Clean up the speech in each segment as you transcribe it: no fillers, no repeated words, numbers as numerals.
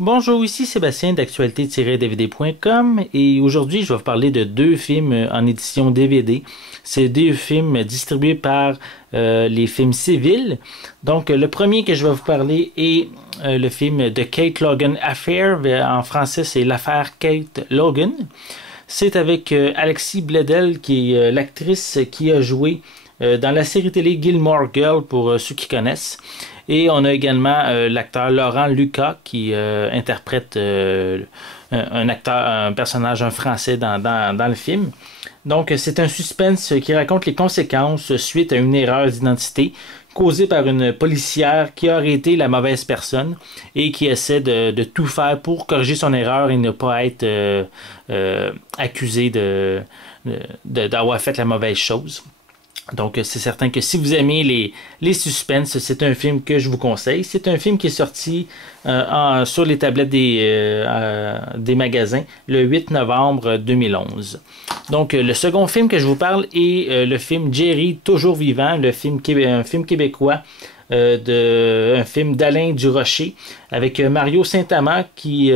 Bonjour, ici Sébastien d'actualité-dvd.com et aujourd'hui je vais vous parler de deux films en édition DVD. C'est deux films distribués par les films civils. Donc le premier que je vais vous parler est le film The Kate Logan Affair. En français c'est l'affaire Kate Logan. C'est avec Alexis Bledel qui est l'actrice qui a joué dans la série télé Gilmore Girl pour ceux qui connaissent. Et on a également l'acteur Laurent Lucas qui interprète un personnage, un Français dans le film. Donc c'est un suspense qui raconte les conséquences suite à une erreur d'identité causée par une policière qui a arrêté la mauvaise personne et qui essaie de tout faire pour corriger son erreur et ne pas être accusé d'avoir fait la mauvaise chose. Donc, c'est certain que si vous aimez les suspens, c'est un film que je vous conseille. C'est un film qui est sorti sur les tablettes des magasins le 8 novembre 2011. Donc, le second film que je vous parle est le film Jerry, toujours vivant, un film québécois. Un film d'Alain Durocher avec Mario Saint-Amand qui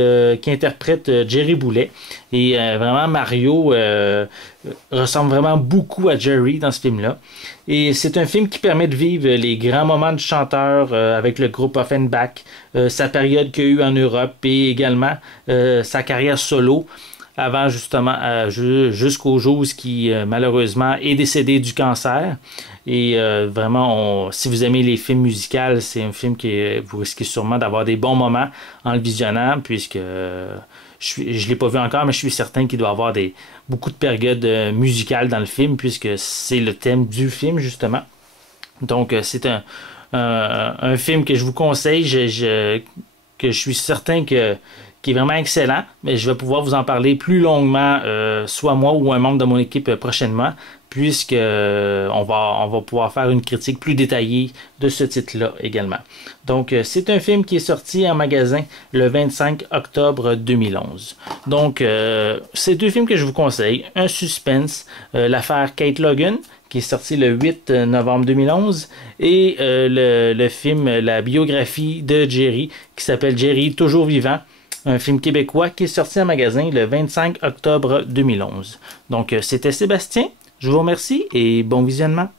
interprète Jerry Boulet. Et vraiment, Mario ressemble vraiment beaucoup à Jerry dans ce film-là. Et c'est un film qui permet de vivre les grands moments du chanteur avec le groupe Offenbach, sa période qu'il y a eu en Europe et également sa carrière solo avant justement jusqu'au jour où il malheureusement est décédé du cancer. Et vraiment, si vous aimez les films musicaux, c'est un film que vous risquez sûrement d'avoir des bons moments en le visionnant, puisque je ne l'ai pas vu encore, mais je suis certain qu'il doit y avoir beaucoup de périodes musicales dans le film, puisque c'est le thème du film, justement. Donc, c'est un film que je vous conseille, que je suis certain qui est vraiment excellent, mais je vais pouvoir vous en parler plus longuement, soit moi ou un membre de mon équipe prochainement, puisque on va pouvoir faire une critique plus détaillée de ce titre-là également. Donc, c'est un film qui est sorti en magasin le 25 octobre 2011. Donc, c'est deux films que je vous conseille. Un suspense, l'affaire Kate Logan, qui est sorti le 8 novembre 2011, et le film, la biographie de Jerry, qui s'appelle Jerry, toujours vivant, un film québécois qui est sorti en magasin le 25 octobre 2011. Donc, c'était Sébastien. Je vous remercie et bon visionnement.